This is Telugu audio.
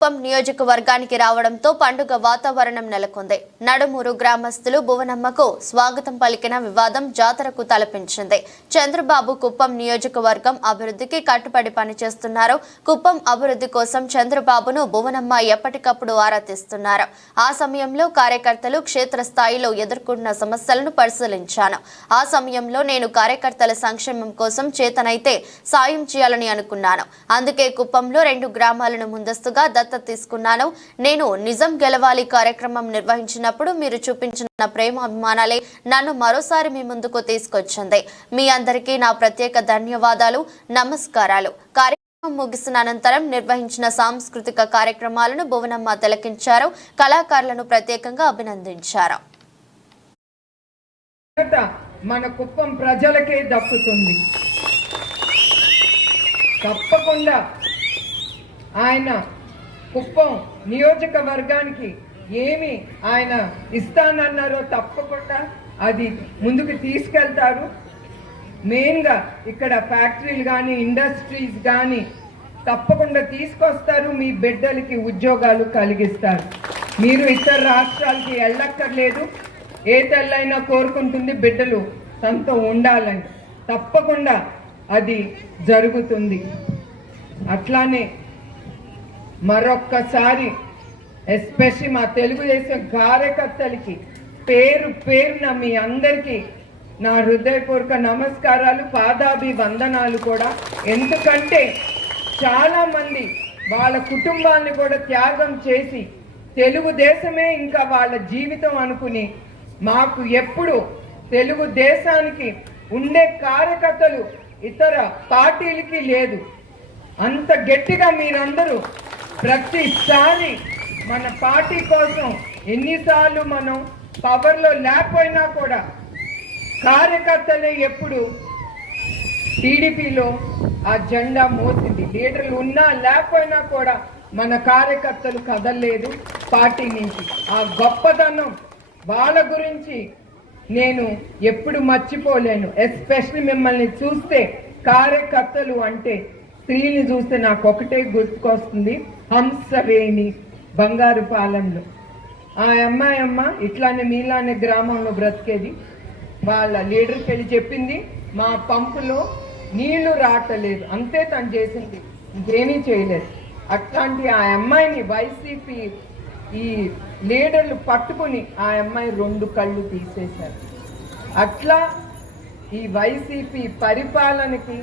కుప్పం నియోజకవర్గానికి రావడంతో పండుగ వాతావరణం నెలకొంది. నడుమూరు గ్రామస్తులు భువనమ్మకు స్వాగతం పలికిన వివాదం జాతరకు తలపించింది. చంద్రబాబు కుప్పం నియోజకవర్గం అభివృద్ధికి కట్టుబడి పనిచేస్తున్నారు. కుప్పం అభివృద్ధి కోసం చంద్రబాబును భువనమ్మ ఎప్పటికప్పుడు ఆరా తీస్తున్నారు. ఆ సమయంలో కార్యకర్తలు క్షేత్రస్థాయిలో ఎదుర్కొన్న సమస్యలను పరిశీలించాను. ఆ సమయంలో నేను కార్యకర్తల సంక్షేమం కోసం చేతనైతే సాయం చేయాలని అనుకున్నాను. అందుకే కుప్పంలో రెండు గ్రామాలను ముందస్తుగా జాగ్రత్త తీసుకున్నాను. నేను నిజం గెలవాలి కార్యక్రమం నిర్వహించినప్పుడు మీరు చూపించిన ప్రేమ అభిమానాలే నన్ను మరోసారి మీ ముందుకు తీసుకొచ్చింది. మీ అందరికీ నా ప్రత్యేక ధన్యవాదాలు నమస్కారాలు. కార్యక్రమం ముగిసిన అనంతరం నిర్వహించిన సాంస్కృతిక కార్యక్రమాలను భువనమ్మ తిలకించారు. కళాకారులను ప్రత్యేకంగా అభినందించారు. మన కుప్పం ప్రజలకే దక్కుతుంది. తప్పకుండా ఆయన కుప్పం నియోజకవర్గానికి ఏమి ఆయన ఇస్తానన్నారో తప్పకుండా అది ముందుకు తీసుకెళ్తారు. మెయిన్గా ఇక్కడ ఫ్యాక్టరీలు కానీ ఇండస్ట్రీస్ కానీ తప్పకుండా తీసుకొస్తారు. మీ బిడ్డలకి ఉద్యోగాలు కలిగిస్తారు. మీరు ఇతర రాష్ట్రాలకి వెళ్ళక్కర్లేదు. ఏ తెల్లైనా కోరుకుంటుంది బిడ్డలు తనతో ఉండాలని. తప్పకుండా అది జరుగుతుంది. అట్లానే మరొక్కసారి ఎస్పెషలీ మా తెలుగుదేశం కార్యకర్తలకి పేరు పేరున మీ అందరికీ నా హృదయపూర్వక నమస్కారాలు పాదాభి వందనాలు కూడా. ఎందుకంటే చాలామంది వాళ్ళ కుటుంబాన్ని కూడా త్యాగం చేసి తెలుగుదేశమే ఇంకా వాళ్ళ జీవితం అనుకుని మాకు ఎప్పుడు తెలుగుదేశానికి ఉండే కార్యకర్తలు ఇతర పార్టీలకి లేదు. అంత గట్టిగా మీరందరూ ప్రతిసారి మన పార్టీ కోసం ఎన్నిసార్లు మనం పవర్లో లేకపోయినా కూడా కార్యకర్తలే ఎప్పుడు టీడీపీలో ఆ జెండా మోసింది. లీడర్లు ఉన్నా లేకపోయినా కూడా మన కార్యకర్తలు కదలలేదు పార్టీ నుంచి. ఆ గొప్పదనం వాళ్ళ గురించి నేను ఎప్పుడు మర్చిపోలేను. ఎస్పెషల్లీ మిమ్మల్ని చూస్తే కార్యకర్తలు అంటే స్త్రీని చూస్తే నాకు ఒకటే గుర్తుకొస్తుంది. హంసవేణి బంగారు పాలెంలో. ఆ అమ్మాయి అమ్మ ఇట్లానే మీలానే గ్రామంలో బ్రతికేది. వాళ్ళ లీడర్కి వెళ్ళి చెప్పింది మా పంపులో నీళ్ళు రావట్లేదు అంతే తను చేసింది. ఇంకేమీ చేయలేదు. అట్లాంటి ఆ అమ్మాయిని వైసీపీ ఈ లీడర్లు పట్టుకుని ఆ అమ్మాయి రెండు కళ్ళు తీసేశారు. అట్లా ఈ వైసీపీ పరిపాలనకి